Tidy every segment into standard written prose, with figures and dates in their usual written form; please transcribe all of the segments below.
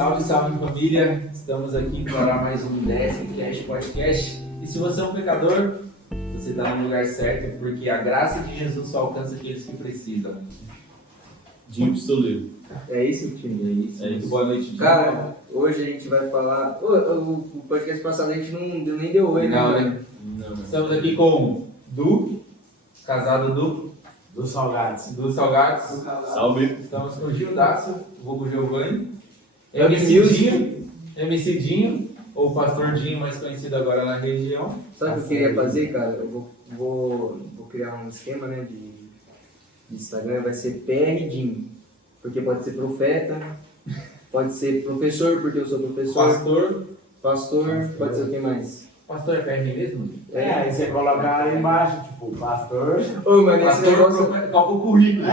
Salve, salve família! Estamos aqui para mais um DSCast Podcast. E se você é um pecador, você está no lugar certo, porque a graça de Jesus só alcança aqueles que precisam. Dinho Pistoleiro. É isso, time? É isso. Boa noite, Dinho. Cara, hoje a gente vai falar. O podcast passado a gente nem deu oi, né? Não. Estamos aqui com Du, casado dos Salgados. Salve. Estamos com o Gildácio, vulgo Giovanni. MC Dinho, ou Pastor Dinho, mais conhecido agora na região. Sabe o que eu queria fazer, cara? Eu vou criar um esquema, né, de Instagram, vai ser PR Dinho. Porque pode ser profeta, pode ser professor, porque eu sou professor. Pastor, pode ser o que mais? Pastor é PR mesmo? Aí você coloca aí embaixo, tipo, pastor, Ô, mano, esse Pastor, negócio... profeta, qual o currículo?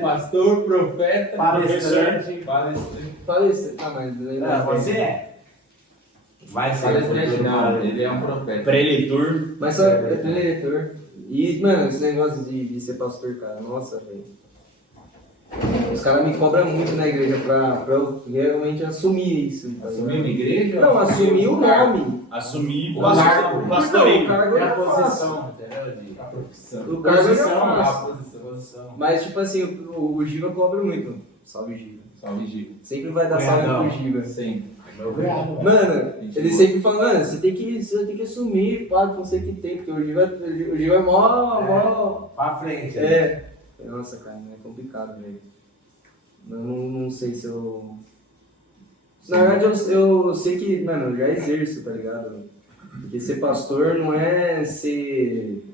Pastor, profeta, palestrante. Palestrante. Ah, mas... Você é. Vai ser. Palestrante não, ele é um profeta. Pré-eleitor. Mas só é preletor. E, mano, esse negócio de ser pastor, cara, nossa, velho. Os caras me cobram muito na igreja pra eu realmente assumir isso. Assumir uma igreja? Não, assumir o nome. Assumir O cargo. O pastoreio. cargo É a é posição, entendeu? A profissão. O cargo é A fácil. posição. Mas, tipo assim, o Giva cobra muito. Salve, Giva. Salve, Gigo. Sempre vai dar salve pro Giva. Sempre. Meu grado. Mano, ele sempre fala, mano, você tem que assumir, pá, que você que tem, porque o Giva é mó... Pra frente. É. Nossa, cara, é complicado, velho. Eu não sei se eu... Na verdade, eu sei que, mano, eu já exerço, tá ligado? Porque ser pastor não é ser...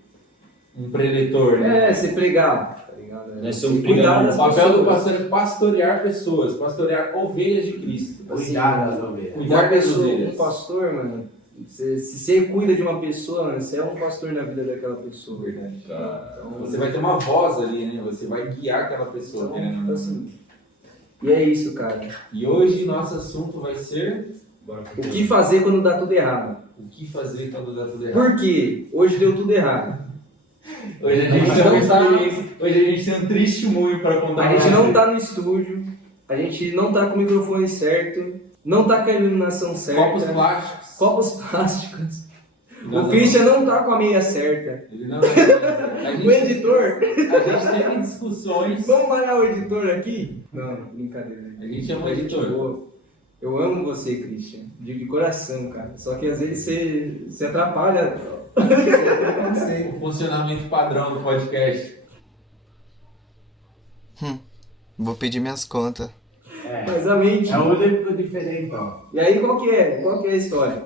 Um preletor, né? É, ser pregar, tá ligado? É ser um cuidar pregador. das O papel do pessoas. pastor é pastorear pessoas, pastorear ovelhas de Cristo. Cuidar das ovelhas. Cuidar das pessoa, ovelhas. um pastor, mano, se você cuida de uma pessoa, mano, você é um pastor na vida daquela pessoa. Verdade. Então, Você vai ter uma voz ali, né? Você vai guiar aquela pessoa, querendo ou então, não. assim, e é isso, cara. E hoje nosso assunto vai ser O que fazer quando dá tudo errado? o que fazer quando dá tudo errado. Por quê? Hoje deu tudo errado. Hoje a gente tem uma experiência, hoje a gente tem um testemunho para contar. A gente não tá no estúdio, a gente não tá com o microfone certo, não tá com a iluminação certa. Copos plásticos. Copos plásticos. Nós O Christian não tá com a meia certa. Ele não a O editor. gente teve discussões. Vamos malhar o editor aqui? Não, brincadeira. A gente chama o editor. Eu amo você, Christian. De coração, cara. Só que às vezes você atrapalha. O funcionamento padrão do podcast. Vou pedir minhas contas. Mas a mente. É o único diferentão. E aí qual que é? Qual que é a história?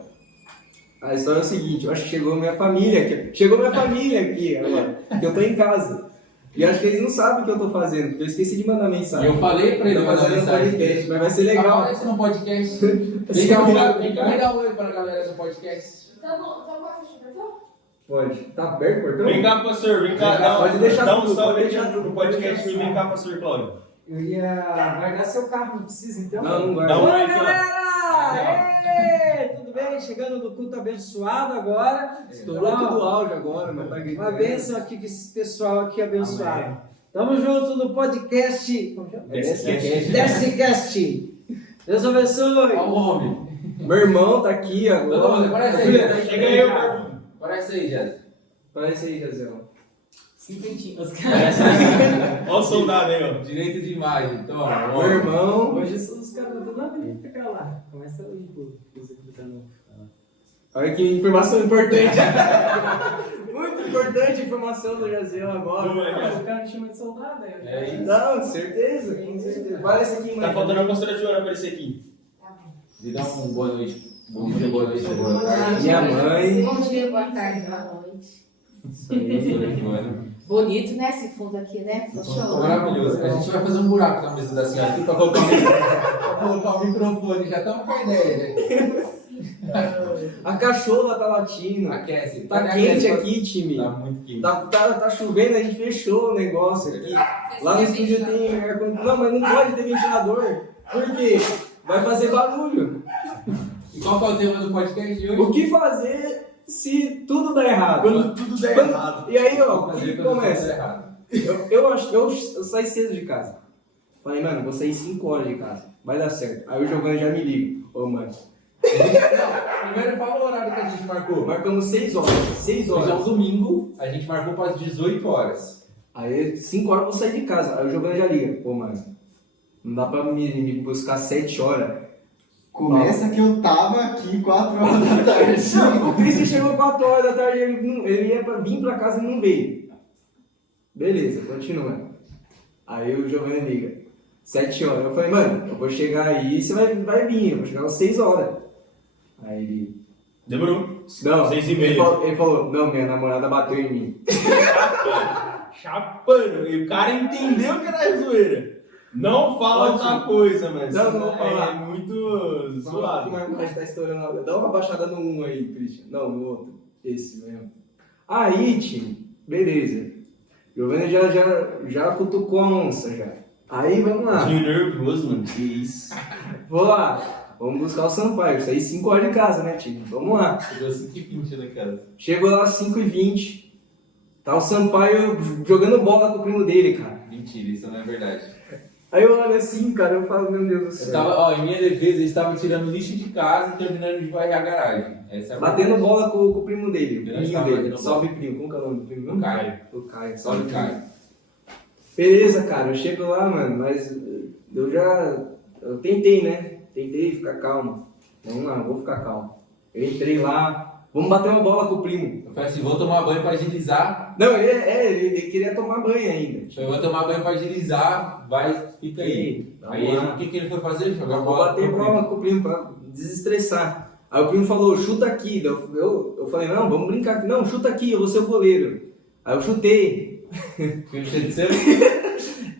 A história é o seguinte, eu acho que chegou minha família aqui. Chegou minha família aqui agora, que eu tô em casa. E acho que eles não sabem o que eu tô fazendo, porque eu esqueci de mandar E mensagem. eu falei pra ele Eu tô mandar fazendo um mensagem. podcast, mas vai ser legal. Aparece no podcast. Vem dar um oi pra galera do podcast. Tá bom, então posso fechar o portão? Pode. Tá aberto o portão? Vem cá, pastor. Vem cá. Pode deixar dá um tudo, salve pode deixar no tudo. podcast. Vem cá, pastor Cláudio. Eu ia guardar seu carro, não precisa então? Não vai. Dá um Oi, oi aqui, ó. galera! Ê, tudo bem? Chegando no culto abençoado agora. Estourou tudo o áudio agora, mas tá gritando. Uma bênção aqui com esse pessoal aqui abençoado. Tamo junto no podcast. Como chama? DSCast. Deus abençoe. Olha o homem. Meu irmão tá aqui agora. Aparece aí, Jéssica. Chega aí, irmão. Aparece aí, Jéssica. Parece aí, Jazão. Cinquentinhos. Olha o soldado aí, ó. Direito de imagem. Toma. Meu irmão. Hoje os caras estão na vida pra lá. Começa aí, pô. Olha que informação importante. Muito importante a informação do Jaziel agora. O cara me chama de soldado, né? É isso. Não, certeza, com certeza. Parece aqui, Tá faltando a pastora Joana aparecer aqui. Me dá um boa noite. Bom dia, boa noite. Minha mãe. Bom dia, boa tarde, boa noite. Isso aí, Joana. Bonito, né, esse fundo aqui, né? Tô Ficou chorando. maravilhoso. A gente vai fazer um buraco na mesa da senhora aqui pra colocar o microfone. Já estamos com a ideia, né? A cachorra tá latindo. Aquece. Tá quente aqui, time. Tá muito quente. Tá chovendo, a gente fechou o negócio aqui. Lá no estúdio tem ar-condicionado. Não, mas não pode ter ventilador. Por quê? Vai fazer barulho. E qual que é o tema do podcast de hoje? O que fazer se tudo der errado? Quando tudo der errado. E aí, ó, o Fazer que quando tudo der começa? errado. Eu saí cedo de casa. Falei, mano, vou sair 5 horas de casa. Vai dar certo. Aí o Giovanni já me liga. Ô, mano. Não, primeiro fala o horário que a gente marcou. Marcamos 6 horas. 6 Hoje é um horas. domingo, a gente marcou para as 18 horas. Aí 5 horas eu vou sair de casa. Aí o Giovanni já liga. Pô, mano, não dá pra me buscar 7 horas. Começa que eu tava aqui 4 horas da tarde. Não, o Christian chegou 4 horas da tarde, ele ia vir pra casa e não veio. Beleza, continua. Aí o Giovanni liga. 7 horas. Eu falei, mano, eu vou chegar aí e você vai vir. Eu vou chegar às 6 horas. Aí ele... Demorou. Não, 6h30. ele falou, não, minha namorada bateu em mim. Chapando. E o cara entendeu que era zoeira. Não fala outra coisa, mas Não vou falar. é muito zoado. Mas tá estourando. Dá uma baixada no 1 aí, Christian. Não, no outro. Esse mesmo. Aí, time, beleza. Giovanni já cutucou a onça já. Aí vamos lá. Tinha nervoso, mano. Que isso. Vou lá. Vamos buscar o Sampaio. Saí 5 horas de casa, né, time? Vamos lá. Chegou 5h20 na casa. Chegou lá às 5h20. Tá o Sampaio jogando bola com o primo dele, cara. Mentira, isso não é verdade. Aí eu olho assim, cara, eu falo, meu Deus do céu. Em minha defesa, eles estavam tirando lixo de casa e terminando de varrer a garagem. Essa é a Batendo verdade. bola com o primo dele. O Grande primo tamanho dele. do Salve, primo. Como que é o nome do primo? O Caio. O Caio. Salve, Caio. Beleza, cara, eu chego lá, mano, mas eu tentei, né? Tentei ficar calmo. Vamos lá, vou ficar calmo. Eu entrei lá, vamos bater uma bola com o primo. Eu falei assim, vou tomar banho para agilizar. Não, ele queria tomar banho ainda. Eu vou tomar banho para agilizar, fica aí. Aí lá. o que ele foi fazer? Jogar Vou bola. bater bola com o primo pra desestressar. Aí o primo falou, chuta aqui. Eu falei, não, vamos brincar aqui. Não, chuta aqui, eu vou ser o goleiro. Aí eu chutei. O que aconteceu?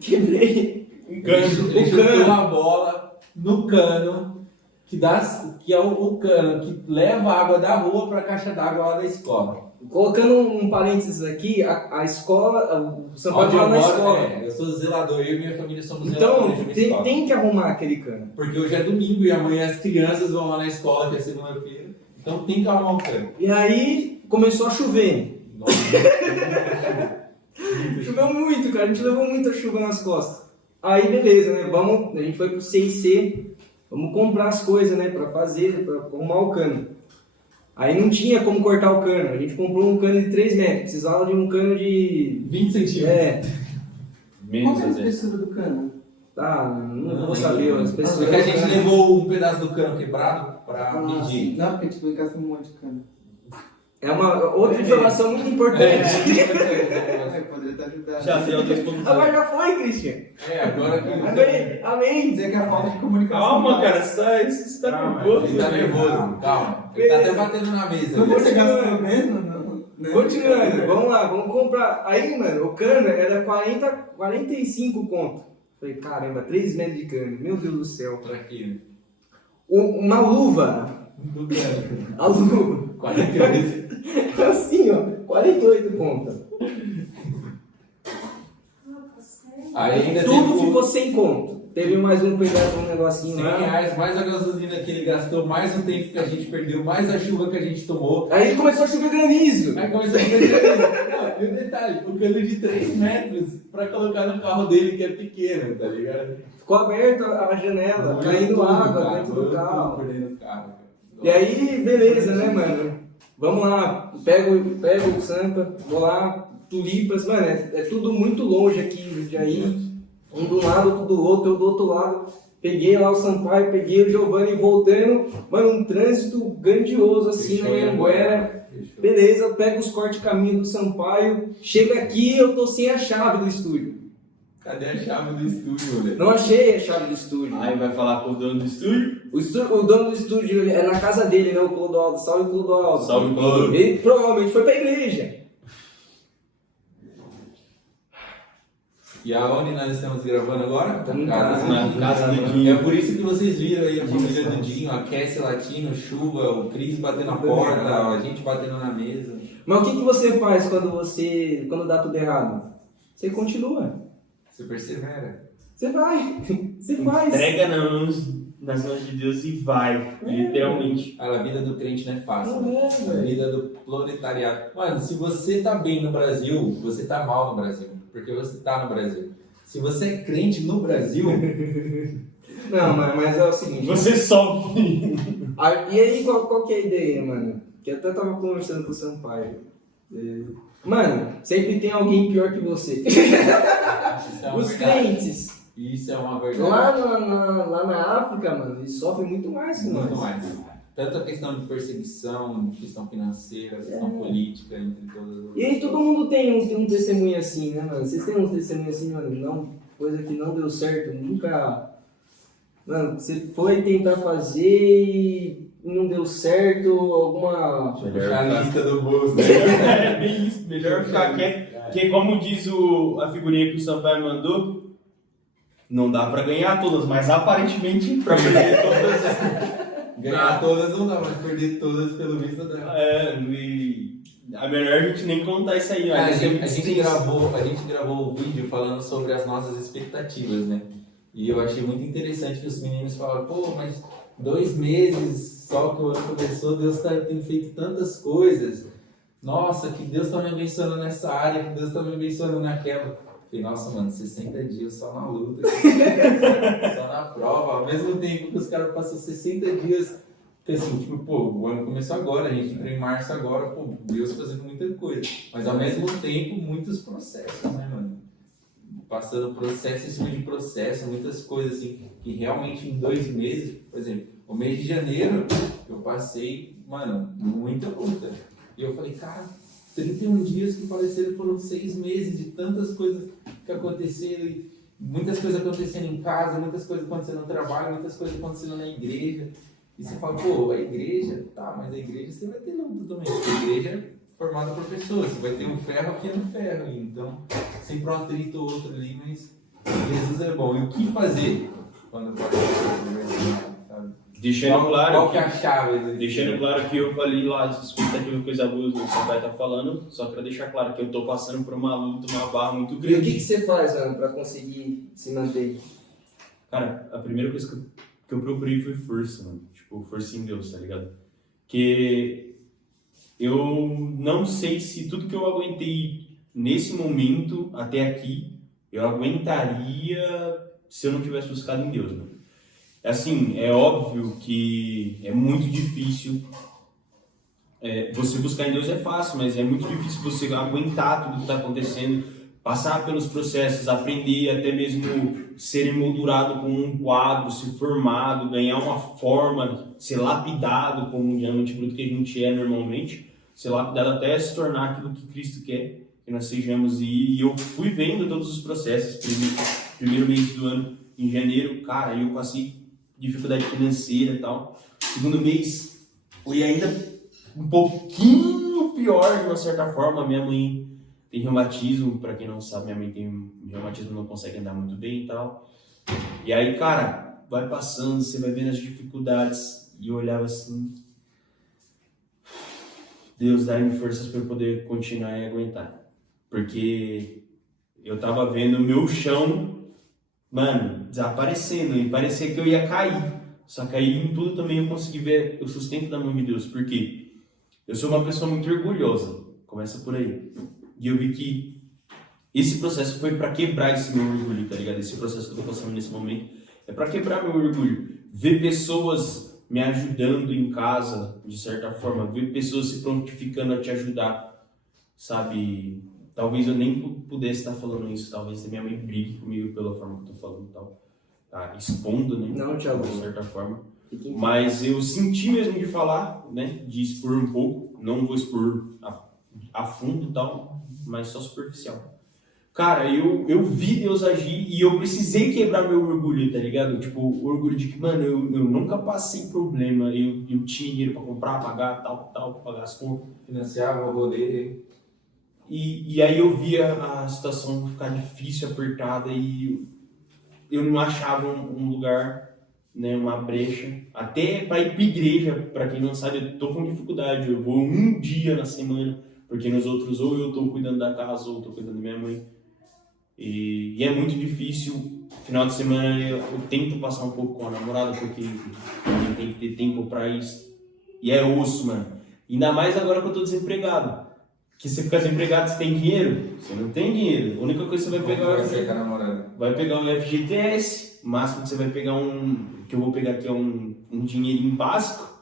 Quebrei. Ele chutou uma bola no cano, que é o cano que leva a água da rua para a caixa d'água lá da escola. Colocando um parênteses aqui, a escola, o Sampaio Onde eu mora na moro, escola. eu sou zelador, eu e minha família somos Então, zeladores de uma escola. tem que arrumar aquele cano. Porque hoje é domingo e amanhã as crianças vão lá na escola, que é segunda-feira. Então tem que arrumar o cano. E aí começou a chover. Nossa. Choveu muito, cara. A gente levou muita chuva nas costas. Aí beleza, né? A gente foi pro C&C. Vamos comprar as coisas, né? Pra fazer, pra arrumar o cano. Aí não tinha como cortar o cano. A gente comprou um cano de 3 metros. Precisava de um cano de 20 centímetros. É, Menos Qual é a às vezes. espessura do cano? tá, não vou saber as pessoas. Porque a gente levou um pedaço do cano quebrado pra medir. Não, porque tipo, em casa tem um monte de cano. É uma outra informação muito importante. Poderia estar ajudando. Já sei, eu tô expondo. Agora já foi, Christian. Agora que Amém. Dizer que é falta de comunicação. Calma, cara, você tá nervoso. ele tá nervoso, calma. Ele tá até batendo na mesa. Não ali. você gastou mesmo? Não. Continuando, vamos lá, vamos comprar. Aí, mano, o cano era 45 conto. Falei, caramba, 3 metros de cano, meu Deus do céu. Pra quê? Uma luva, Do cano. a luva, 48. assim, ó, 48 conto. Aí ainda Tudo teve ficou sem conto. Teve mais um pedaço, um negocinho 100 lá. reais, mais a gasolina que ele gastou, mais o tempo que a gente perdeu, mais a chuva que a gente tomou. Aí começou a chover granizo. Aí começou a chover. Não, e o detalhe, o cano de 3 metros pra colocar no carro dele que é pequeno, tá ligado? Ficou aberta a janela, caindo Tudo, água cara, dentro do tudo carro. por dentro do carro, cara. E aí, beleza, né, mano? Vamos lá, pego o Sampa, vou lá, Tulipas, mano, é tudo muito longe aqui em Jundiaí. Um do lado, outro do outro, eu do outro lado. Peguei lá o Sampaio, peguei o Giovanni voltando. Mano, um trânsito grandioso assim Fechou, na Anhanguera. Fechou. Beleza, eu pego os cortes de caminho do Sampaio. Chega aqui, eu tô sem a chave do estúdio. Cadê a chave do estúdio, velho? Não achei a chave do estúdio. Aí vai falar com o dono do estúdio. O dono do estúdio é na casa dele, né? O Clodoaldo. Salve, Clodoaldo. Salve, Clodoaldo. Ele provavelmente foi pra igreja. E aonde nós estamos gravando agora? Estamos em Na casa. Na casa do É Dinho. por isso que vocês viram aí a família do Dinho, a Cassie Latino, Chuva, o Cris batendo na porta, a gente batendo na mesa. Mas o que você faz quando dá tudo errado? Você continua. Você persevera. Você vai. Você faz. Entrega nas mãos de Deus e vai. Literalmente. Cara, a vida do crente não é fácil. Não é, A velho. vida do proletariado. Mano, se você tá bem no Brasil, você tá mal no Brasil. Porque você tá no Brasil. Se você é crente no Brasil, Não, mas é o seguinte. Você sofre. E aí, qual que é a ideia, mano? Que eu até tava conversando com o Sampaio. Mano, sempre tem alguém pior que você. isso é uma Os verdade. crentes. Isso é uma verdade. Lá na África, mano, eles sofrem muito mais que nós. Muito mais. Tanto a questão de perseguição, questão financeira, questão política, entre todas as. E aí todo mundo tem um testemunho assim, né, mano? Vocês têm um testemunho assim, mano? Não, coisa que não deu certo, nunca... Mano, você foi tentar fazer e não deu certo, alguma... Puxar a lista do bolso. É bem isso, melhor ficar quieto. Porque como diz a figurinha que o Sampaio mandou, não dá pra ganhar todas, mas aparentemente pra perder todas. Ganhar todas não dá, mas perder todas pelo visto dá. É melhor a gente nem contar isso aí, ó. A gente gravou o vídeo falando sobre as nossas expectativas, né? E eu achei muito interessante que os meninos falaram, pô, mas 2 meses só que o ano começou, Deus tem feito tantas coisas. Nossa, que Deus tá me abençoando nessa área, que Deus tá me abençoando naquela. Falei, nossa, mano, 60 dias só na luta, só na prova. Ao mesmo tempo que os caras passam 60 dias, assim, tipo, pô, o ano começou agora, a gente entrou em março agora, pô, Deus fazendo muita coisa. Mas ao mesmo tempo, muitos processos, né, mano? Passando processo em cima de processo, muitas coisas assim, que realmente em 2 meses, por exemplo, o mês de janeiro, eu passei, mano, muita luta. E eu falei, cara, 31 dias que faleceram foram 6 meses de tantas coisas que aconteceram, e muitas coisas acontecendo em casa, muitas coisas acontecendo no trabalho, muitas coisas acontecendo na igreja. E você fala, pô, a igreja, tá, mas a igreja você vai ter luta também, porque a igreja é formada por pessoas, você vai ter um ferro afiando ferro, então sempre um atrito ou outro ali, mas Jesus é bom. E o que fazer quando pode sabe? Deixando claro. Qual que é a chave? Deixando claro que eu falei lá as expectativas, coisa boa que o Sampaio tá falando, só pra deixar claro que eu tô passando por uma luta, uma barra muito E o grande. que você faz, mano, pra conseguir se manter? Cara, a primeira coisa que eu procurei foi força, mano. Tipo, força em Deus, tá ligado? Que eu não sei se tudo que eu aguentei nesse momento, até aqui, eu aguentaria se eu não tivesse buscado em Deus, mano. Assim, é óbvio que é muito difícil. Você buscar em Deus é fácil, mas é muito difícil você aguentar tudo que está acontecendo, passar pelos processos, aprender, até mesmo ser emoldurado com um quadro, ser formado, ganhar uma forma, ser lapidado como um diamante bruto que a gente é normalmente, ser lapidado até se tornar aquilo que Cristo quer que nós sejamos. E eu fui vendo todos os processos. Primeiro mês do ano, em janeiro, cara, eu passei dificuldade financeira e tal. Segundo mês foi ainda um pouquinho pior, de uma certa forma. Minha mãe tem reumatismo, pra quem não sabe, minha mãe tem reumatismo, não consegue andar muito bem e tal. E aí, cara, vai passando, você vai vendo as dificuldades, e eu olhava assim, Deus, dá-me forças para eu poder continuar e aguentar. Porque eu tava vendo o meu chão, mano, desaparecendo, e parecia que eu ia cair. Só que aí em tudo também eu consegui ver o sustento da mão de Deus. Por quê? Eu sou uma pessoa muito orgulhosa, começa por aí. E eu vi que esse processo foi para quebrar esse meu orgulho, tá ligado? Esse processo que eu tô passando nesse momento é para quebrar meu orgulho. Ver pessoas me ajudando em casa, de certa forma. Ver pessoas se prontificando a te ajudar, sabe? Talvez eu nem pudesse estar falando isso, talvez a minha mãe brigue comigo pela forma que eu tô falando e tal. Tá expondo, né? Não, Thiago. De certa forma. Mas eu senti mesmo de falar, né? De expor um pouco. Não vou expor a fundo e tal, mas só superficial. Cara, eu vi Deus agir e eu precisei quebrar meu orgulho, tá ligado? Tipo, o orgulho de que, mano, eu nunca passei problema. Eu tinha dinheiro pra comprar, pagar, tal, pagar as contas. Financiava o rolê. E aí eu via a situação ficar difícil, apertada, e eu não achava um lugar, né, uma brecha. Até para ir pra igreja, para quem não sabe, eu tô com dificuldade. Eu vou um dia na semana, porque nos outros ou eu tô cuidando da casa ou eu tô cuidando da minha mãe. E é muito difícil. Final de semana eu tento passar um pouco com a namorada, porque tem que ter tempo para isso. E é osso, mano. Ainda mais agora que eu tô desempregado. que você fica desempregado, você tem dinheiro? Você não tem dinheiro. A única coisa que você vai pegar Vai ser com a namorada. vai pegar um FGTS, o máximo que você vai pegar que eu vou pegar aqui é um dinheirinho básico,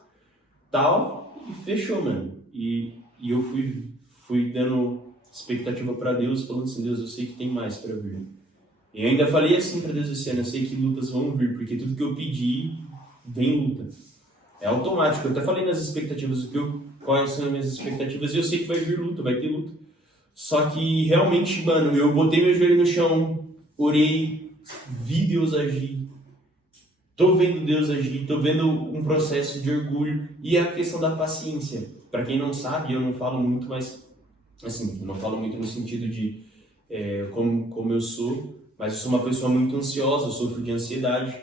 tal, e fechou, mano. E eu fui dando expectativa pra Deus, falando assim, Deus, eu sei que tem mais pra vir. E eu ainda falei assim pra Deus esse ano, eu sei que lutas vão vir, porque tudo que eu pedi, vem luta. É automático, eu até falei nas expectativas, quais são as minhas expectativas, e eu sei que vai vir luta, vai ter luta. Só que realmente, mano, eu botei meu joelho no chão, orei, vi Deus agir, tô vendo Deus agir, tô vendo um processo de orgulho e a questão da paciência. Pra quem não sabe, eu não falo muito, mas assim, eu não falo muito no sentido de como eu sou, mas eu sou uma pessoa muito ansiosa, eu sofro de ansiedade.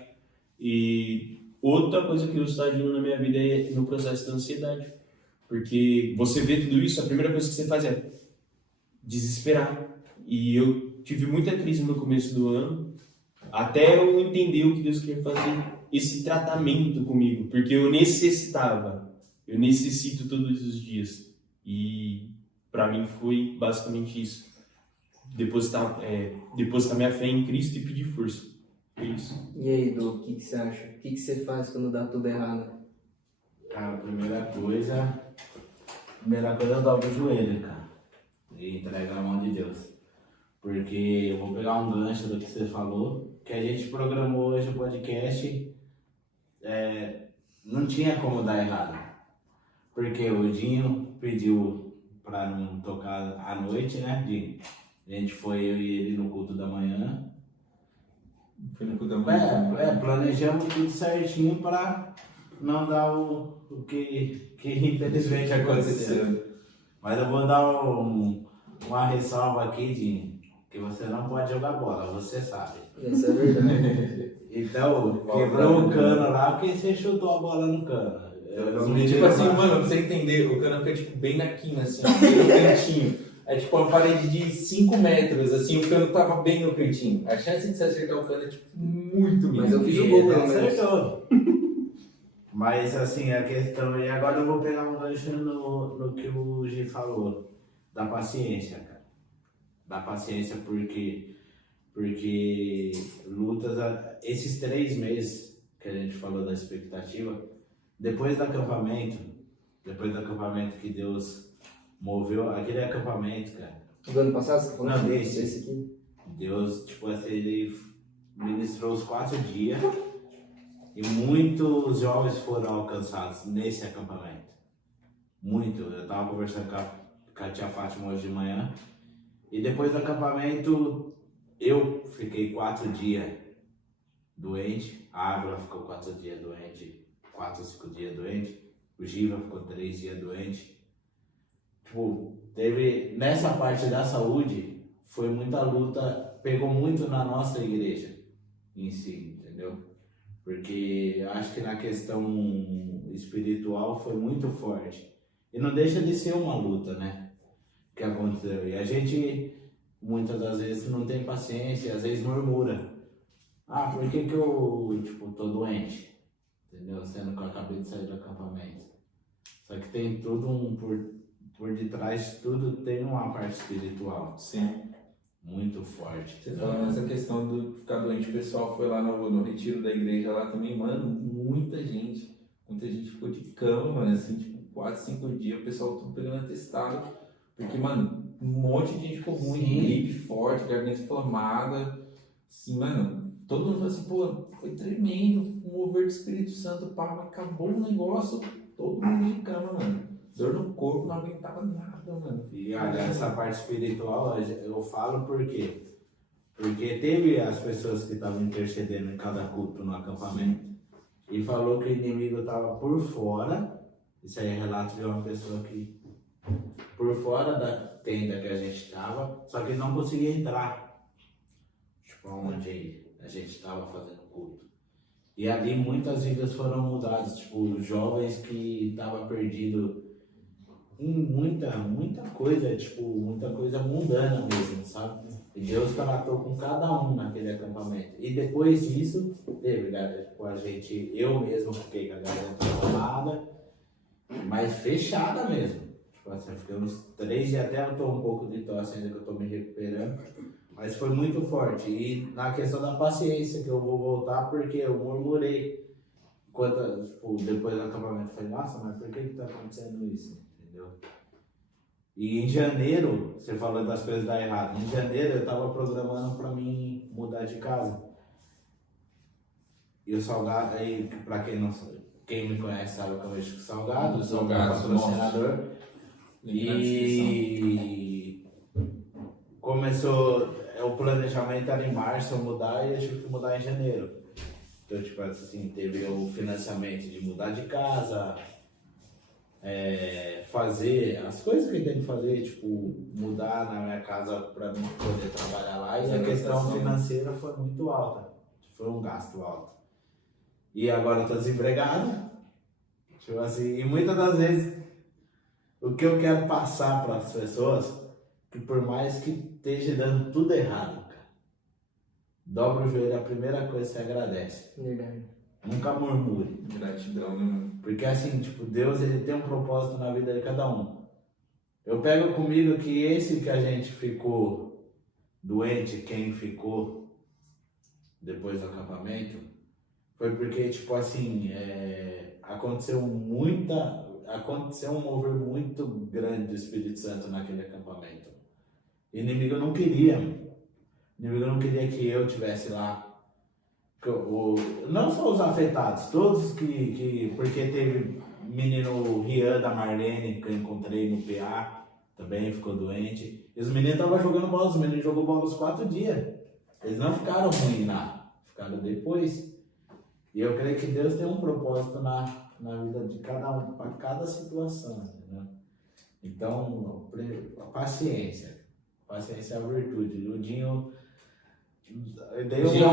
E outra coisa que Deus está agindo na minha vida é no processo da ansiedade. Porque você vê tudo isso, a primeira coisa que você faz é desesperar. E eu tive muita crise no começo do ano, até eu entender o que Deus queria fazer, esse tratamento comigo, porque eu necessito todos os dias. E para mim foi basicamente isso. Depositar minha fé em Cristo e pedir força. Foi isso. E aí, Edu, o que você acha? O que você faz quando dá tudo errado? Cara, a primeira coisa eu dobro o joelho, cara. E entrega na mão de Deus. Porque eu vou pegar um gancho do que você falou, que a gente programou hoje o podcast, não tinha como dar errado. Porque o Dinho pediu pra não tocar à noite, né, Dinho? A gente foi, eu e ele, no culto da manhã. Foi no culto da manhã. Planejamos tudo certinho pra não dar o que infelizmente aconteceu. Mas eu vou dar uma ressalva aqui, Dinho, que você não pode jogar bola, você sabe. Isso é verdade. Então, quebrou o cano lá porque você chutou a bola no cano. Tipo assim, mano, pra você entender, o cano fica tipo bem na quina, assim, ó, bem no cantinho. É tipo uma parede de 5 metros, assim, o cano tava bem no cantinho. A chance de você acertar o cano é tipo muito mínima. Mas eu fiz o gol, Ele pelo menos. acertou. Mas assim, a questão, e agora eu vou pegar um gancho no que o Gi falou, da paciência, cara. Da paciência porque lutas, esses 3 meses que a gente falou da expectativa, depois do acampamento que Deus moveu, aquele acampamento, cara. Do ano passado, você falou? Não, desse. Esse aqui. Deus, tipo assim, ele ministrou os 4 dias e muitos jovens foram alcançados nesse acampamento. Muito. Eu tava conversando com a tia Fátima hoje de manhã e depois do acampamento eu fiquei 4 dias doente, a Ávila ficou 4 dias doente, 4 ou 5 dias doente, o Giva ficou 3 dias doente. Tipo, teve, nessa parte da saúde, foi muita luta, pegou muito na nossa igreja em si, entendeu? Porque eu acho que na questão espiritual foi muito forte. E não deixa de ser uma luta, né? Que aconteceu. E a gente, muitas das vezes, não tem paciência, às vezes murmura. Ah, por que eu, tô doente? Entendeu? Sendo que eu acabei de sair do acampamento. Só que tem tudo por detrás de tudo tem uma parte espiritual. Sim. Muito forte. Você falando nessa questão do ficar doente, o pessoal foi lá no retiro da igreja lá também, mano, muita gente ficou de cama, mano, assim, tipo, 4, 5 dias, o pessoal tudo pegando atestado, porque, mano, um monte de gente ficou ruim, gripe forte, garganta inflamada, assim, mano, todo mundo falou assim, pô, foi tremendo, um mover do Espírito Santo, pá, mas acabou o negócio, todo mundo de cama, mano. Dor no corpo, não aguentava nada, mano. E olha, essa parte espiritual eu falo por quê? Porque teve as pessoas que estavam intercedendo em cada culto no acampamento. E falou que o inimigo estava por fora. Isso aí é relato de uma pessoa que por fora da tenda que a gente estava, só que não conseguia entrar. Tipo, onde a gente estava fazendo culto. E ali muitas vidas foram mudadas. Tipo, jovens que estavam perdidos em muita coisa, tipo, muita coisa mundana mesmo, sabe? E Deus tratou com cada um naquele acampamento. E depois disso, teve, galera, tipo, eu mesmo fiquei com a garganta inflamada, mas fechada mesmo. Tipo Tipo assim, eu fiquei uns 3 dias, até eu tô um pouco de tosse ainda que eu tô me recuperando. Mas foi muito forte. E na questão da paciência, que eu vou voltar porque eu murmurei. Enquanto, tipo, depois do acampamento, eu falei, nossa, mas por que tá acontecendo isso? Entendeu? E em janeiro, você falando das coisas dar errado, em janeiro eu tava programando pra mim mudar de casa. E o Salgado, aí, pra quem não sabe, quem me conhece sabe que eu mexo com Salgado, sou um patrocinador. E começou, o planejamento era em março eu mudar e eu tive que mudar em janeiro. Então, tipo assim, teve o financiamento de mudar de casa, fazer as coisas que eu tenho que fazer, tipo, mudar na minha casa para mim poder trabalhar lá. E a questão financeira foi muito alta, foi um gasto alto. E agora eu tô desempregado, tipo assim, e muitas das vezes o que eu quero passar para as pessoas, que por mais que esteja dando tudo errado, cara, dobra o joelho, a primeira coisa que você agradece. Verdade. Nunca murmure. Gratidão, né, mano? Porque assim, tipo, Deus ele tem um propósito na vida de cada um. Eu pego comigo que esse que a gente ficou doente, quem ficou depois do acampamento, foi porque, tipo assim, aconteceu um mover muito grande do Espírito Santo naquele acampamento. O inimigo não queria, mano. O inimigo não queria que eu estivesse lá. Não só os afetados, todos que porque teve menino Rian da Marlene, que eu encontrei no PA, também ficou doente. E os meninos estavam jogando bola, os meninos jogou bola os 4 dias. Eles não ficaram ruins lá, ficaram depois. E eu creio que Deus tem um propósito na vida de cada um, para cada situação, entendeu? Então, a paciência. Paciência é a virtude. O Dinho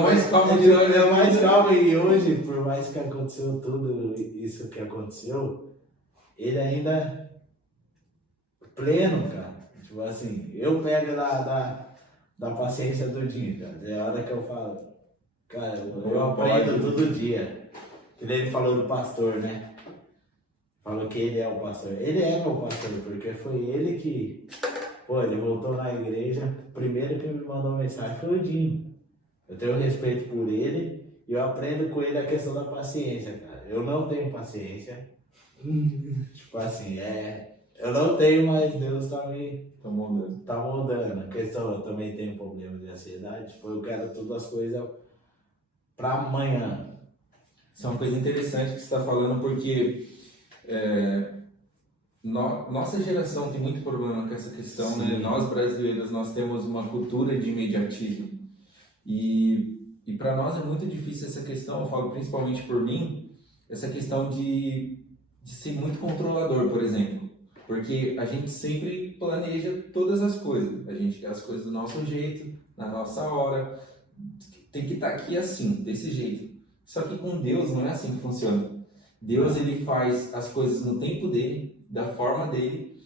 mais calmo de nós, deu mais calmo, e hoje, por mais que aconteceu tudo isso que aconteceu, ele ainda pleno, cara. Tipo assim, eu pego da paciência do Dinho, cara. É a hora que eu falo, cara, eu aprendo todo dia. Que ele falou do pastor, né? Falou que ele é o pastor. Ele é meu pastor, porque foi ele que... Pô, ele voltou na igreja, primeiro que me mandou mensagem foi o Dinho. Eu tenho respeito por ele e eu aprendo com ele a questão da paciência, cara. Eu não tenho paciência. Tipo assim, eu não tenho, mas Deus tá moldando. A questão, eu também tenho problema de ansiedade, tipo, eu quero todas as coisas pra amanhã. Isso é uma coisa interessante que você está falando, porque nossa geração tem muito problema com essa questão, né? Nós brasileiros, nós temos uma cultura de imediatismo. E para nós é muito difícil essa questão, eu falo principalmente por mim, essa questão de ser muito controlador, por exemplo. Porque a gente sempre planeja todas as coisas. A gente quer as coisas do nosso jeito, na nossa hora. Tem que estar aqui assim, desse jeito. Só que com Deus não é assim que funciona. Deus, ele faz as coisas no tempo dele, da forma dele,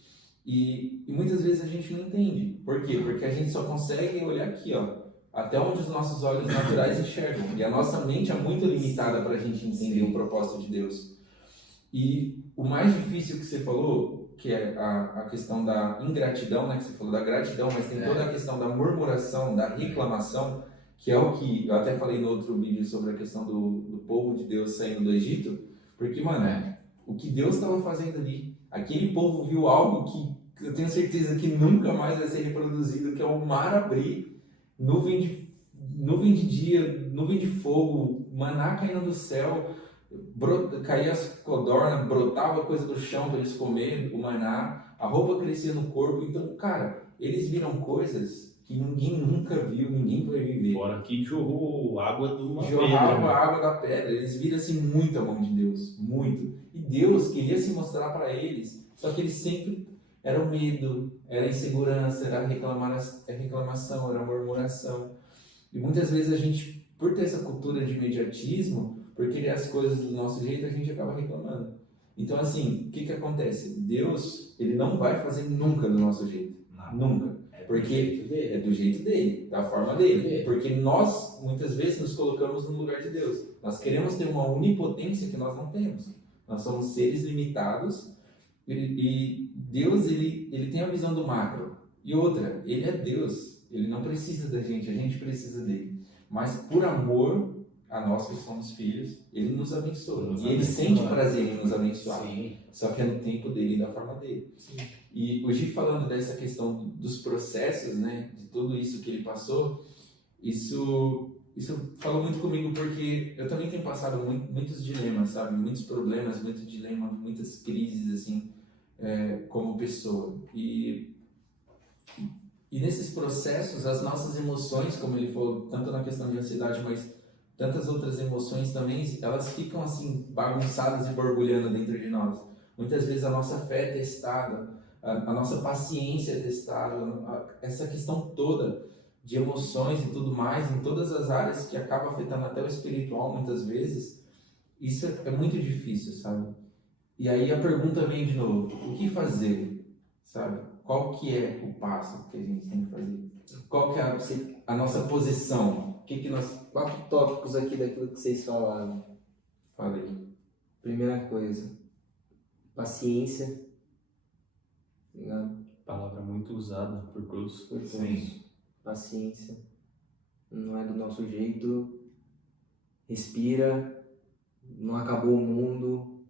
e muitas vezes a gente não entende. Por quê? Porque a gente só consegue olhar aqui, ó, até onde os nossos olhos naturais enxergam. E a nossa mente é muito limitada para a gente entender o propósito de Deus. E o mais difícil que você falou, que é a questão da ingratidão, né? Que você falou da gratidão, mas tem toda a questão da murmuração, da reclamação, que é o que eu até falei no outro vídeo sobre a questão do povo de Deus saindo do Egito. Porque, mano, o que Deus estava fazendo ali, aquele povo viu algo que eu tenho certeza que nunca mais vai ser reproduzido, que é o mar abrir, nuvem de dia, nuvem de fogo, maná caindo do céu, caía as codornas, brotava coisa do chão para eles comerem, o maná, a roupa crescia no corpo. Então, cara, eles viram coisas que ninguém nunca viu, ninguém vai viver. Fora que jorrou água de uma pedra. Jorrava a água da pedra. Eles viram assim muito a mão de Deus, muito. E Deus queria se mostrar para eles, só que eles sempre era o medo, era a insegurança, era a reclamação, era a murmuração. E muitas vezes a gente, por ter essa cultura de imediatismo, por querer as coisas do nosso jeito, a gente acaba reclamando. Então, assim, o que acontece? Deus, ele não vai fazer nunca do nosso jeito. Nunca. Porque é do jeito dele, da forma dele. Porque nós, muitas vezes, nos colocamos no lugar de Deus. Nós queremos ter uma onipotência que nós não temos. Nós somos seres limitados e Deus, ele tem a visão do macro. E outra, ele é Deus. Ele não precisa da gente, a gente precisa dele. Mas por amor a nós que somos filhos, ele nos abençoa. E ele sente prazer em nos abençoar. Sim. Só que é no tempo dele e da forma dele. Sim. E o Gi falando dessa questão dos processos, né, de tudo isso que ele passou, isso falou muito comigo porque eu também tenho passado muitos dilemas, sabe? Muitos problemas, muitos dilemas, muitas crises, assim, como pessoa. E nesses processos, as nossas emoções, como ele falou, tanto na questão de ansiedade, mas tantas outras emoções também, elas ficam assim bagunçadas e borbulhando dentro de nós. Muitas vezes a nossa fé é testada, a nossa paciência é testada, essa questão toda de emoções e tudo mais, em todas as áreas que acaba afetando até o espiritual muitas vezes, isso é muito difícil, sabe? E aí a pergunta vem de novo, o que fazer, sabe? Qual que é o passo que a gente tem que fazer? Qual que é a nossa posição? O que nós... 4 tópicos aqui daquilo que vocês falaram. Falei. Primeira coisa, paciência. Ligado? Palavra muito usada por todos. Por todos. Paciência. Não é do nosso jeito. Respira. Não acabou o mundo.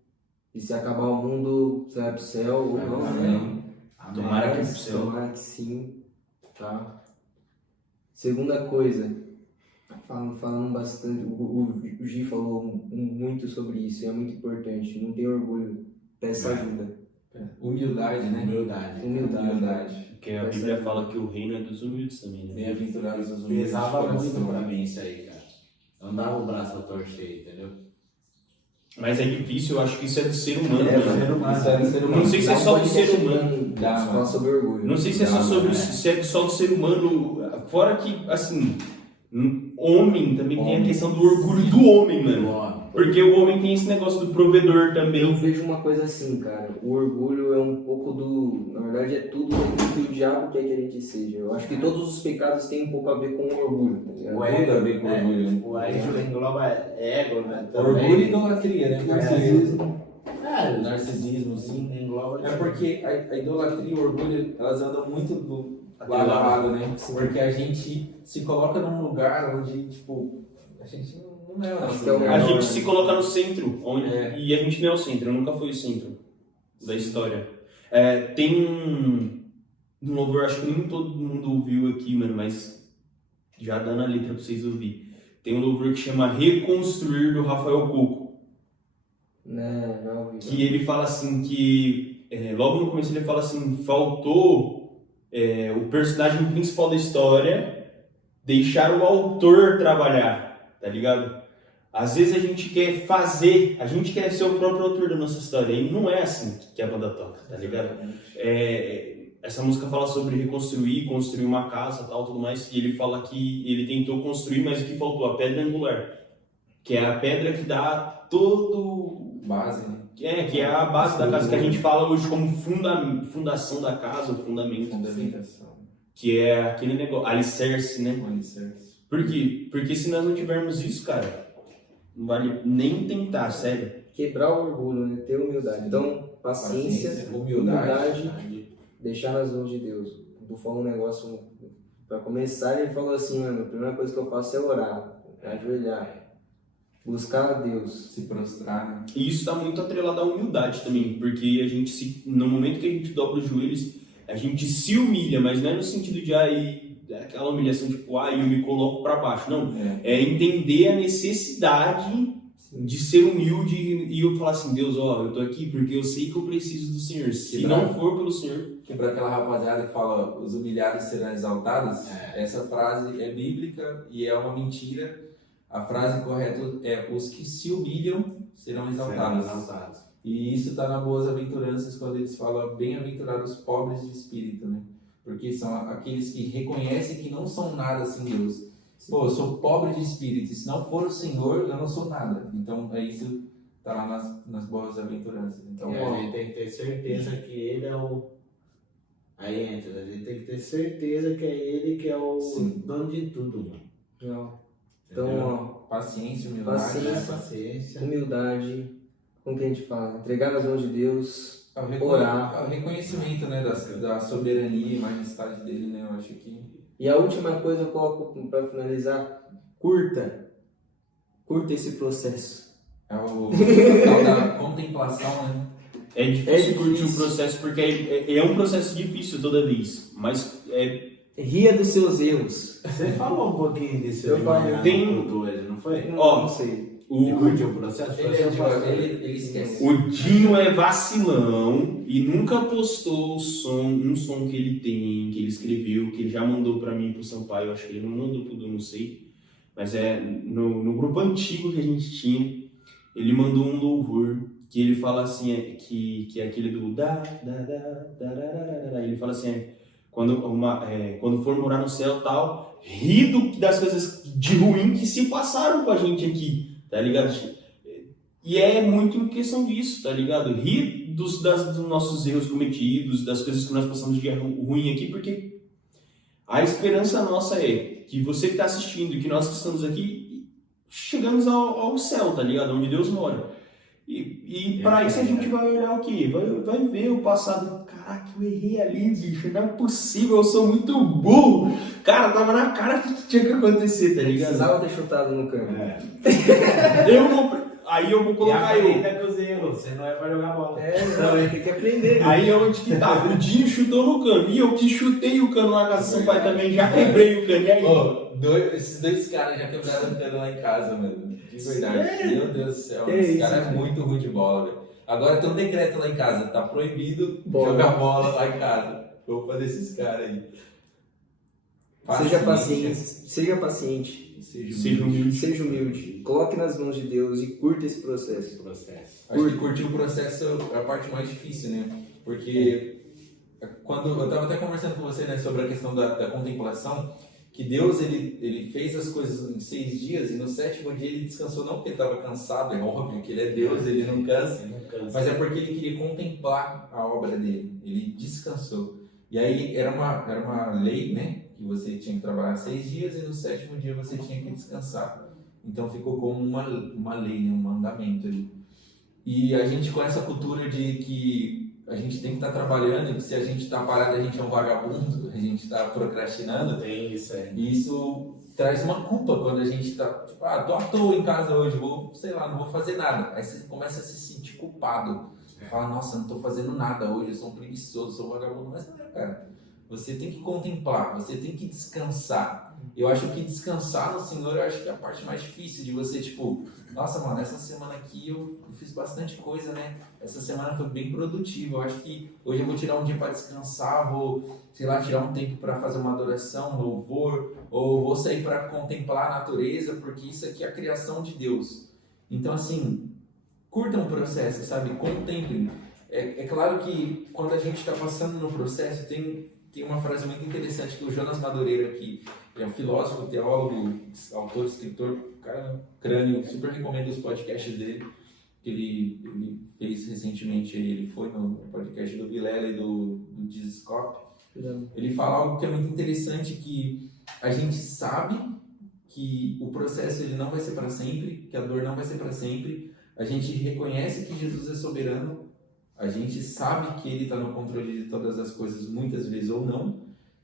E se acabar o mundo, você vai pro céu ou não, né? Tomara que pro céu. Tomara que sim. Tá? Segunda coisa, falando bastante, o Gi falou muito sobre isso, e é muito importante. Não tem orgulho, peça ajuda. Humildade, né? Humildade. Porque a Bíblia fala que o reino é dos humildes também, né? Bem-aventurados os humildes. Pesava de coração. muito pra mim isso aí, cara. Eu não dava o braço a torcer, entendeu? Mas é difícil, eu acho que isso é do ser humano. É, né? do ser humano. Isso é do ser humano. Não sei se é Dá um só do podcast ser humano. pra falar sobre orgulho. Não sei se é só sobre se é só do ser humano. Fora que, assim, homem também tem a questão do orgulho do homem, mano. Porque o homem tem esse negócio do provedor Eu também. vejo uma coisa assim, cara. O orgulho é um pouco do... Na verdade, é tudo aquilo que o diabo quer que a gente seja. Eu acho que todos os pecados têm um pouco a ver com o orgulho, tá ligado? O Tudo ego, a ver com orgulho, né? O ego engloba ego, né? Também. Orgulho e idolatria, né? Narcisismo. Narcisismo, sim, engloba. É porque a idolatria e o orgulho, elas andam muito do lado a lado, né? Porque a gente se coloca num lugar onde, tipo, a gente não é o nosso que é o lugar. A melhor, gente se coloca no centro, e a gente não é o centro, eu nunca fui o centro da história. Tem um louvor, acho que nem todo mundo ouviu aqui, mano, mas já dando a letra pra vocês ouvirem. Tem um louvor que chama Reconstruir, do Rafael Coco. Né, já ouvi. Que ele fala assim que, logo no começo ele fala assim, faltou o personagem principal da história deixar o autor trabalhar, tá ligado? Às vezes a gente quer fazer, a gente quer ser o próprio autor da nossa história, e não é assim que a banda toca, tá ligado? Essa música fala sobre reconstruir, construir uma casa, tal, tudo mais, e ele fala que ele tentou construir, mas o que faltou? A pedra angular, que é a pedra que dá todo... Base, né? que é a base da casa, que a gente fala hoje como fundação da casa, o fundamento, Fundamentação. que é aquele negócio, alicerce, né? Um alicerce. Por quê? Porque se nós não tivermos isso, cara, não vale nem tentar, sério. Quebrar o orgulho, né? Ter humildade. Então, paciência, humildade, deixar nas mãos de Deus. Tu falou um negócio, pra começar, ele falou assim, mano, a primeira coisa que eu faço é orar, ajoelhar, buscar a Deus. Se prostrar, né? E isso está muito atrelado à humildade também, porque a gente no momento que a gente dobra os joelhos, a gente se humilha, mas não é no sentido de aquela humilhação tipo, eu me coloco para baixo, não. É entender a necessidade de ser humilde e eu falar assim, Deus, eu tô aqui porque eu sei que eu preciso do Senhor. Se não for pelo Senhor... Que para aquela rapaziada que fala, os humilhados serão exaltados, essa frase é bíblica e é uma mentira. A frase correta é, os que se humilham serão exaltados. E isso está na Boas Aventuranças, quando eles falam, bem-aventurados os pobres de espírito, né? Porque são aqueles que reconhecem que não são nada sem Deus. Pô, eu sou pobre de espírito, e se não for o Senhor, eu não sou nada. Então, isso tá lá nas Boas Aventuranças. Então, a gente tem que ter certeza que ele é o... Aí entra, a gente tem que ter certeza que é ele que é o dono de tudo, mano. Não. Então, paciência, humildade. Humildade, como que a gente fala? Entregar nas mãos de Deus. orar. O reconhecimento, né, da soberania e majestade dele, né? Eu acho que... E a última coisa eu coloco para finalizar, curta esse processo. É o tal da contemplação, né? É difícil curtir difícil. o processo porque é um processo difícil toda vez, mas Ria dos seus erros. Você falou um pouquinho disso Eu de falei. manhã Tem- no culto hoje, não foi? Ó, Não sei. De curtir o processo? Ele, Foi é seu pastor. ele esquece. O Dinho é vacilão e nunca postou um som que ele tem, que ele escreveu, que ele já mandou pra mim e pro Sampaio. Eu acho que ele não mandou tudo, eu não sei. Mas no grupo antigo que a gente tinha, ele mandou um louvor que ele fala assim, que é aquele do ele fala assim, quando for morar no céu e tal, ri das coisas de ruim que se passaram com a gente aqui, tá ligado? E é muito em questão disso, tá ligado? Rir dos nossos erros cometidos, das coisas que nós passamos de ruim aqui, porque a esperança nossa é que você que está assistindo e que nós que estamos aqui chegamos ao céu, tá ligado? Onde Deus mora. E para isso a gente vai olhar o quê? Vai ver o passado. Caraca, eu errei ali, bicho. Não é possível, eu sou muito burro. Cara, tava na cara que tinha que acontecer, tá ligado? Precisava ter chutado no canto. Eu não. Aí eu vou colocar eu. aprenda com os erros, você não é pra jogar bola. Não, ele tem que aprender. Aí é onde que tá. O Dinho chutou no cano. E eu que chutei o cano lá na casa do seu pai também, já quebrei o cano. E aí? Ô, esses dois caras já quebraram o cano lá em casa, mano. De verdade. Meu Deus do céu. Que Esse isso, cara é cara? muito ruim de bola, velho. Agora tem um decreto lá em casa. Tá proibido Bola. jogar bola lá em casa. Culpa desses caras aí. Seja paciente. Seja humilde. Seja humilde. Coloque nas mãos de Deus e curta esse processo. Acho que curtir o processo é a parte mais difícil, né? Porque quando eu estava até conversando com você, né, sobre a questão da contemplação, que Deus ele fez as coisas em 6 dias e no 7º dia ele descansou, não porque ele estava cansado, é óbvio que ele é Deus, ele não cansa, mas é porque ele queria contemplar a obra dele, ele descansou. E aí era uma lei, né, que você tinha que trabalhar 6 dias e no 7º dia você tinha que descansar. Então ficou como uma lei, né, um mandamento ali. E a gente com essa cultura de que a gente tem que estar trabalhando, e se a gente está parado a gente é um vagabundo, a gente está procrastinando, Tem isso aí. e isso traz uma culpa quando a gente está, tipo, tô à toa em casa hoje, não vou fazer nada. Aí você começa a se sentir culpado. Você fala, nossa, não estou fazendo nada hoje, eu sou um preguiçoso, sou um vagabundo. Mas não é, cara. Você tem que contemplar, você tem que descansar. Eu acho que descansar no Senhor, eu acho que é a parte mais difícil de você, tipo, nossa, mano, essa semana aqui eu fiz bastante coisa, né? Essa semana foi bem produtiva. Eu acho que hoje eu vou tirar um dia para descansar, vou, sei lá, tirar um tempo para fazer uma adoração, um louvor, ou vou sair para contemplar a natureza, porque isso aqui é a criação de Deus. Então, assim, curtam o processo, sabe? Contemplem. É claro que quando a gente está passando no processo, tem uma frase muito interessante que o Jonas Madureira, que é um filósofo, teólogo, autor, escritor, cara, crânio, super recomendo os podcasts dele, que ele fez recentemente, ele foi no podcast do Vilela e do Discope. Ele fala algo que é muito interessante, que a gente sabe que o processo ele não vai ser para sempre, que a dor não vai ser para sempre, a gente reconhece que Jesus é soberano, a gente sabe que Ele está no controle de todas as coisas, muitas vezes ou não.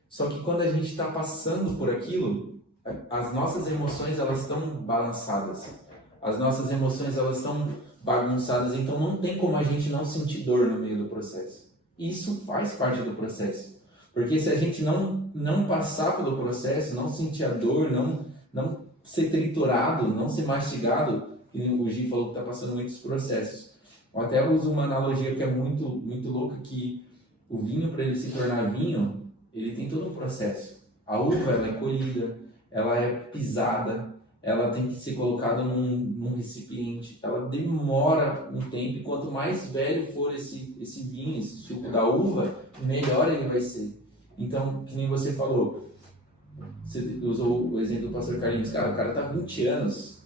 Só que quando a gente está passando por aquilo, as nossas emoções elas estão balançadas. As nossas emoções elas estão bagunçadas. Então não tem como a gente não sentir dor no meio do processo. Isso faz parte do processo. Porque se a gente não passar pelo processo, não sentir a dor, não ser triturado, não ser mastigado, que o Gi falou que está passando muitos processos. Eu até uso uma analogia que é muito, muito louca, que o vinho, para ele se tornar vinho, ele tem todo um processo. A uva ela é colhida, ela é pisada, ela tem que ser colocada num recipiente, ela demora um tempo, e quanto mais velho for esse vinho, esse suco da uva, melhor ele vai ser. Então, que nem você falou, você usou o exemplo do pastor Carlinhos, cara, o cara tá 20 anos,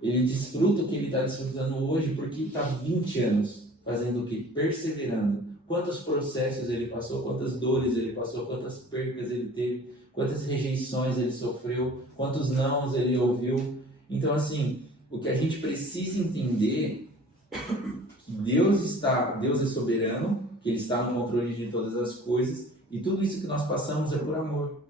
ele desfruta o que ele está desfrutando hoje porque está 20 anos fazendo o quê? Perseverando. Quantos processos ele passou, quantas dores ele passou, quantas percas ele teve, quantas rejeições ele sofreu, quantos nãos ele ouviu. Então, assim, o que a gente precisa entender que Deus é soberano, que Ele está no controle de todas as coisas, e tudo isso que nós passamos é por amor.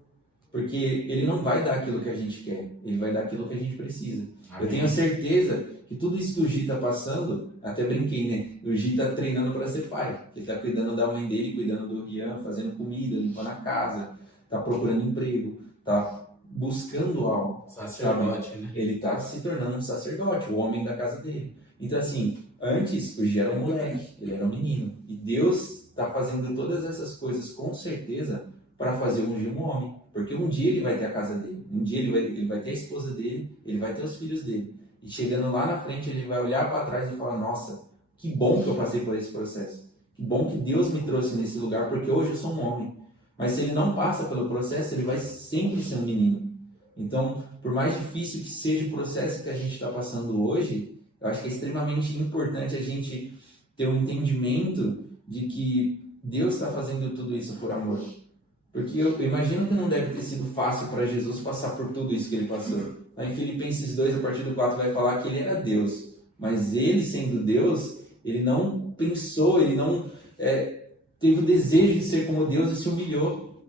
Porque Ele não vai dar aquilo que a gente quer, Ele vai dar aquilo que a gente precisa. Eu tenho certeza que tudo isso que o Gi está passando, até brinquei, né? O Gi está treinando para ser pai. Ele está cuidando da mãe dele, cuidando do Rian, fazendo comida, limpando a casa, está procurando emprego, está buscando algo. Sacerdote, né? Ele está se tornando um sacerdote, o homem da casa dele. Então, assim, antes o Gi era um moleque, ele era um menino. E Deus está fazendo todas essas coisas com certeza para fazer o Gi um homem. Porque um dia ele vai ter a casa dele, um dia ele vai ter a esposa dele, ele vai ter os filhos dele. E chegando lá na frente, ele vai olhar para trás e falar: nossa, que bom que eu passei por esse processo. Que bom que Deus me trouxe nesse lugar, porque hoje eu sou um homem. Mas se ele não passa pelo processo, ele vai sempre ser um menino. Então, por mais difícil que seja o processo que a gente está passando hoje, eu acho que é extremamente importante a gente ter um entendimento de que Deus está fazendo tudo isso por amor. Porque eu imagino que não deve ter sido fácil para Jesus passar por tudo isso que ele passou. Lá em Filipenses 2, a partir do 4, vai falar que ele era Deus. Mas ele, sendo Deus, ele não pensou, ele não teve o desejo de ser como Deus e se humilhou,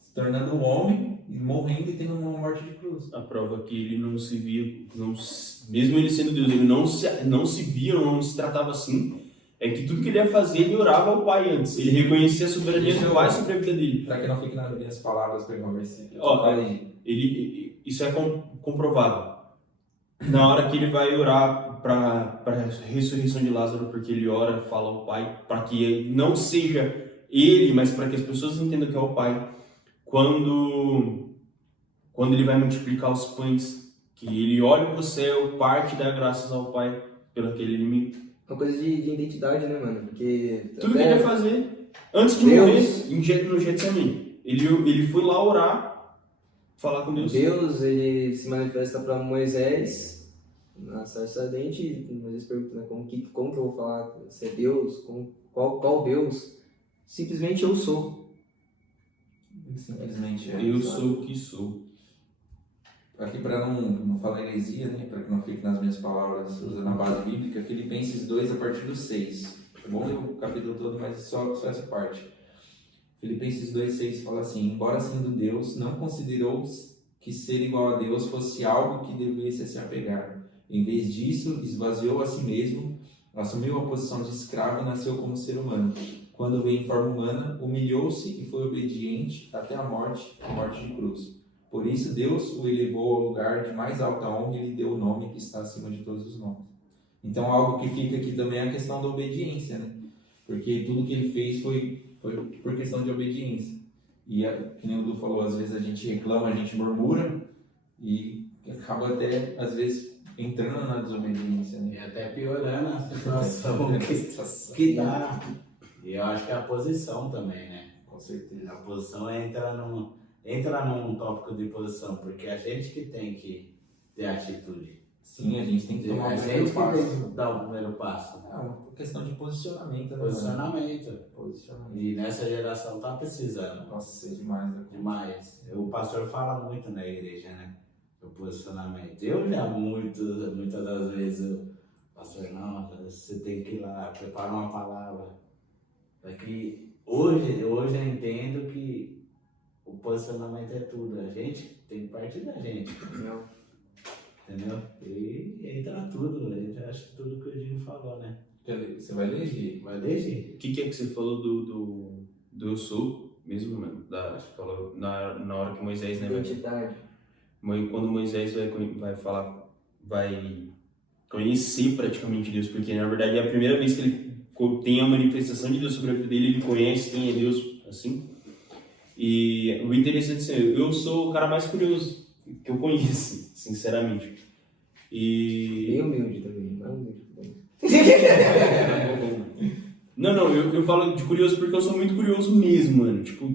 se tornando um homem, e morrendo e tendo uma morte de cruz. A prova que ele não se via, mesmo ele sendo Deus, ele não se via, não se tratava assim, é que tudo que ele ia fazer, ele orava ao Pai antes. Ele reconhecia a soberania do Pai sobre a vida dele. Para que não fique nas minhas palavras, pegar um versículo. Isso é comprovado. Na hora que ele vai orar para a ressurreição de Lázaro, porque ele ora, fala ao Pai, para que não seja ele, mas para que as pessoas entendam que é o Pai. Quando ele vai multiplicar os pães, que ele olha para o céu, parte dá graças ao Pai pelo aquele alimento. Uma coisa de identidade, né, mano? Porque Tudo que ele ia fazer antes de Deus, morrer no Getsemane. Ele foi lá orar, falar com Deus. Deus, ele se manifesta para Moisés na sarça ardente, e Moisés pergunta, né, como que eu vou falar se é Deus, qual Deus? Simplesmente eu sou. Simplesmente Eu sou o que sou. Aqui para não falar heresia, né, para que não fique nas minhas palavras, usando a base bíblica, Filipenses 2, a partir do 6. É bom ler o capítulo todo, mas só essa parte. Filipenses 2, 6 fala assim: embora sendo Deus, não considerou que ser igual a Deus fosse algo que devesse se apegar. Em vez disso, esvaziou a si mesmo, assumiu a posição de escravo e nasceu como ser humano. Quando veio em forma humana, humilhou-se e foi obediente até a morte de cruz. Por isso, Deus o elevou ao lugar de mais alta honra e lhe deu o nome que está acima de todos os nomes. Então, algo que fica aqui também é a questão da obediência, né? Porque tudo que ele fez foi por questão de obediência. E, que nem o Du falou, às vezes a gente reclama, a gente murmura e acaba até, às vezes, entrando na desobediência, né? E até piorando a situação que dá. E eu acho que é a posição também, né? Com certeza. A posição entra num tópico de posição, porque a gente que tem que ter atitude. Sim, a gente tem que tomar A o gente primeiro que passo. tem que dar o primeiro passo. É uma questão de posicionamento, né? Posicionamento. Posicionamento. E nessa geração tá precisando. Nossa, isso é demais, né? Demais. O pastor fala muito na igreja, né? O posicionamento. Eu já muitas das vezes, pastor, não, você tem que ir lá, preparar uma palavra. É que hoje eu entendo que o posicionamento é tudo. A gente tem que partir da gente. Entendeu? E entra tudo. Eu acho que tudo que o Dinho falou, né? Você vai ler, Gi? Vai desde. O que é que você falou do eu sou mesmo, mano? Você falou na hora que Moisés, né? Identidade. Quando Moisés vai conhecer praticamente Deus, porque na verdade é a primeira vez que ele tem a manifestação de Deus sobre a vida dele, ele conhece quem é Deus, assim. E o interessante é eu sou o cara mais curioso que eu conheço, sinceramente. E... Bem humilde também, não humilde também. Não, eu falo de curioso porque eu sou muito curioso mesmo, mano. Tipo,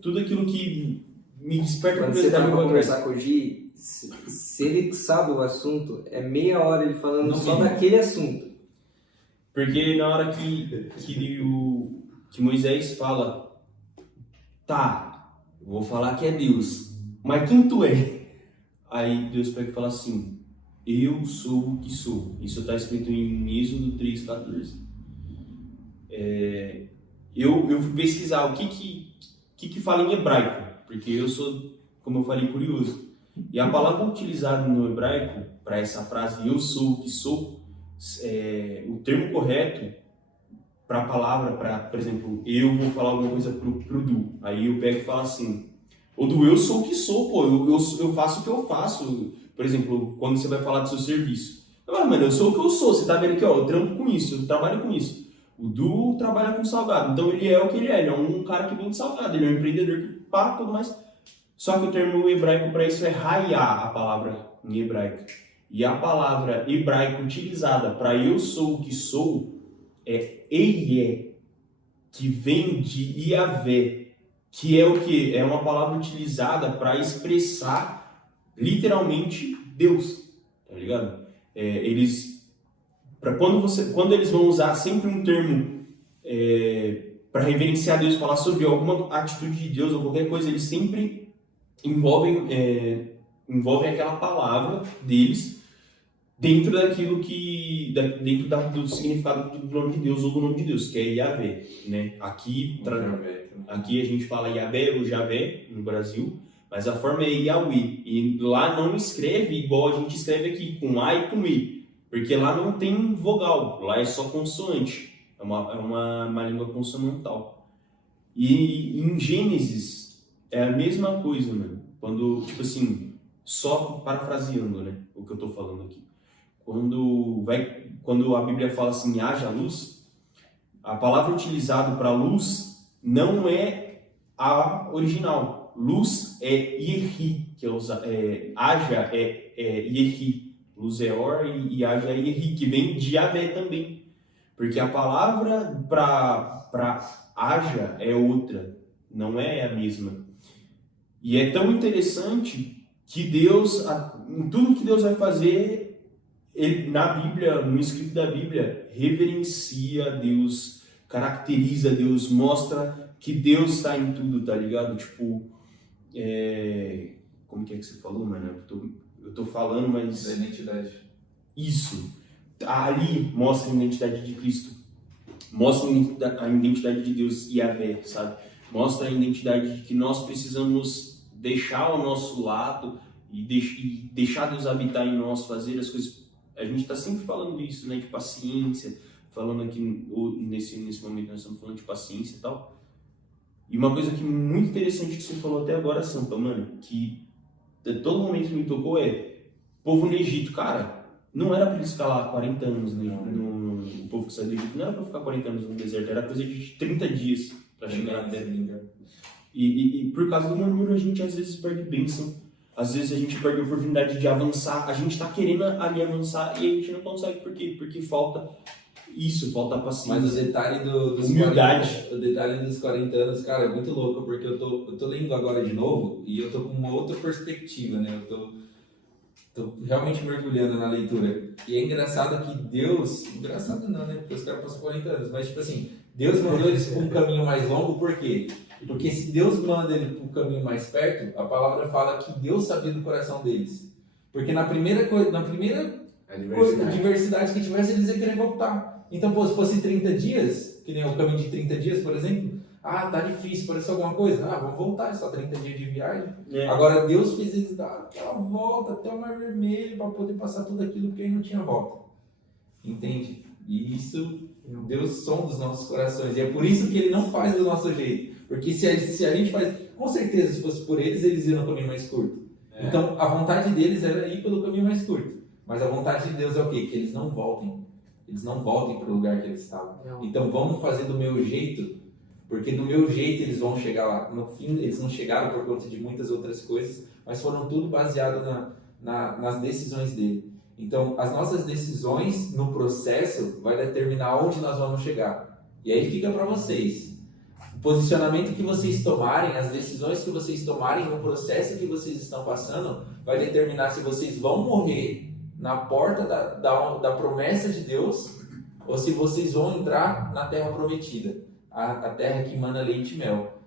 tudo aquilo que me desperta Quando você tá pra conversar com o Gi, se ele sabe o assunto, é meia hora ele falando só daquele assunto. Porque na hora que Moisés fala, tá, eu vou falar que é Deus, mas quem tu é? Aí Deus pega e fala assim, eu sou o que sou. Isso está escrito em Êxodo 3,14. eu fui pesquisar o que fala em hebraico, porque eu sou, como eu falei, curioso. E a palavra utilizada no hebraico para essa frase "eu sou o que sou", o termo correto para a palavra, por exemplo, eu vou falar alguma coisa pro Du, aí eu pego e falo assim: "Ô Du, eu sou o que sou, pô, eu faço o que eu faço". Por exemplo, quando você vai falar do seu serviço, mano, eu sou o que eu sou, você tá vendo aqui, ó, eu trampo com isso, eu trabalho com isso. O Du trabalha com salgado, então ele é o que ele é um cara que vende salgado, ele é um empreendedor que pá, tudo mais. Só que o termo hebraico para isso é hayá, a palavra em hebraico. E a palavra hebraica utilizada para eu sou o que sou é Eie, que vem de Iavé, que é o que? É uma palavra utilizada para expressar literalmente Deus, tá ligado? Quando eles vão usar sempre um termo para reverenciar Deus, falar sobre alguma atitude de Deus ou qualquer coisa, eles sempre envolvem aquela palavra deles dentro daquilo do significado do nome de Deus ou do nome de Deus, que é Yahvé, né? Aqui a gente fala Yahvé ou Javé no Brasil, mas a forma é Yahweh, e lá não escreve igual a gente escreve aqui, com A e com E, porque lá não tem vogal, lá é só consoante, é uma língua consonantal. E em Gênesis é a mesma coisa, mano. Quando, tipo assim, só parafraseando, né, o que eu tô falando aqui. Quando a Bíblia fala assim, haja luz, a palavra utilizada para luz não é a original. Luz é Yerhi, que haja é Yerhi. Luz é Or e haja é Yerhi, que vem de Yahvé também. Porque a palavra para haja é outra, não é a mesma. E é tão interessante que Deus, em tudo que Deus vai fazer, ele, na Bíblia, no escrito da Bíblia, reverencia Deus, caracteriza Deus, mostra que Deus está em tudo, tá ligado? Tipo, como que você falou, mano? Eu tô falando, mas... Da identidade. Isso. Ali mostra a identidade de Cristo. Mostra a identidade de Deus, Yahvé, sabe? Mostra a identidade de que nós precisamos deixar o nosso lado e deixar Deus habitar em nós, fazer as coisas. A gente está sempre falando isso, né? De paciência, falando aqui nesse momento nós estamos falando de paciência e tal. E uma coisa que muito interessante que você falou até agora, Sampa, mano, que todo momento me tocou povo no Egito, cara, não era para eles ficar lá 40 anos, né? O povo que saiu do Egito não era para ficar 40 anos no deserto, era coisa de 30 dias para chegar na terra. E por causa do murmúrio a gente às vezes perde bênção, às vezes a gente perde a oportunidade de avançar, a gente está querendo ali avançar e a gente não consegue, por quê? Porque falta isso, falta paciência. Mas o detalhe dos humildade. 40, o detalhe dos 40 anos, cara, é muito louco, porque eu tô lendo agora de novo e eu tô com uma outra perspectiva, né? Eu tô realmente mergulhando na leitura. E é engraçado que Deus... Engraçado não, né? Porque os caras passam 40 anos. Mas, tipo assim, Deus mandou eles para um caminho mais longo, por quê? Porque se Deus manda ele para um caminho mais perto, a palavra fala que Deus sabia do coração deles. Porque na primeira diversidade que tivesse, eles iam querer voltar. Então, pô, se fosse 30 dias, que nem o caminho de 30 dias, por exemplo, tá difícil, parece alguma coisa. Vamos voltar, só 30 dias de viagem. Agora, Deus fez eles dar aquela volta até o Mar Vermelho para poder passar tudo aquilo, porque aí não tinha volta. Entende? E isso, Deus sonda os nossos corações. E é por isso que Ele não faz do nosso jeito. Porque se a gente faz... Com certeza, se fosse por eles iam no caminho mais curto. Então, a vontade deles era ir pelo caminho mais curto. Mas a vontade de Deus é o quê? Que eles não voltem. Eles não voltem para o lugar que eles estavam. Então, vamos fazer do meu jeito, porque do meu jeito eles vão chegar lá. No fim, eles não chegaram por conta de muitas outras coisas, mas foram tudo baseado nas decisões dele. Então, as nossas decisões no processo vai determinar onde nós vamos chegar. E aí fica para vocês. O posicionamento que vocês tomarem, as decisões que vocês tomarem no processo que vocês estão passando, vai determinar se vocês vão morrer na porta da promessa de Deus ou se vocês vão entrar na terra prometida, a terra que emana leite e mel.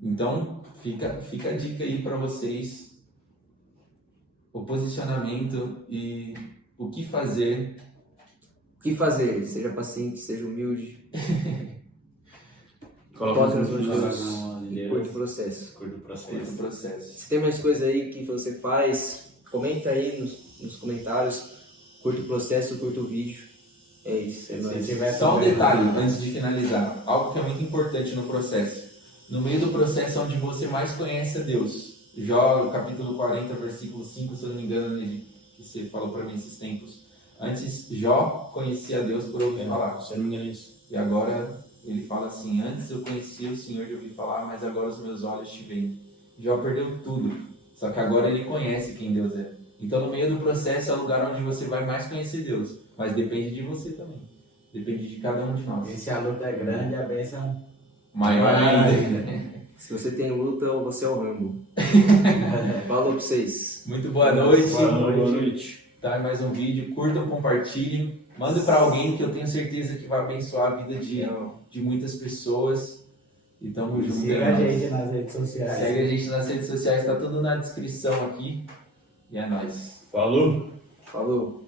Então, fica a dica aí para vocês, o posicionamento e o que fazer. O que fazer? Seja paciente, seja humilde. Coloca nos vídeos, vídeos e curte o processo. curte o Esse processo. processo. Se tem mais coisa aí que você faz, comenta aí nos comentários. Curte o processo, curte o vídeo. É isso, é Se nóis. tiver Só um também- detalhe antes de finalizar, algo que é muito importante no processo. No meio do processo é onde você mais conhece a Deus. Jó, capítulo 40, versículo 5, se eu não me engano, que você falou para mim esses tempos. Antes, Jó conhecia a Deus por ouvir falar. Se eu não me engano é isso. E agora ele fala assim: antes eu conhecia o Senhor de ouvir falar, mas agora os meus olhos te veem. Jó perdeu tudo, só que agora ele conhece quem Deus é. Então, no meio do processo é o lugar onde você vai mais conhecer Deus, mas depende de você também. Depende de cada um de nós. E se a luta é grande, a bênção Maior ainda. Se você tem luta, você é o Rambo. Falou pra vocês. Muito boa noite. Boa noite. Tá, mais um vídeo. Curtam, compartilhem. Manda para alguém que eu tenho certeza que vai abençoar a vida de muitas pessoas. E tamo junto. siga a gente nas redes sociais. Segue a gente nas redes sociais, tá tudo na descrição aqui. E é nóis. Falou! Falou.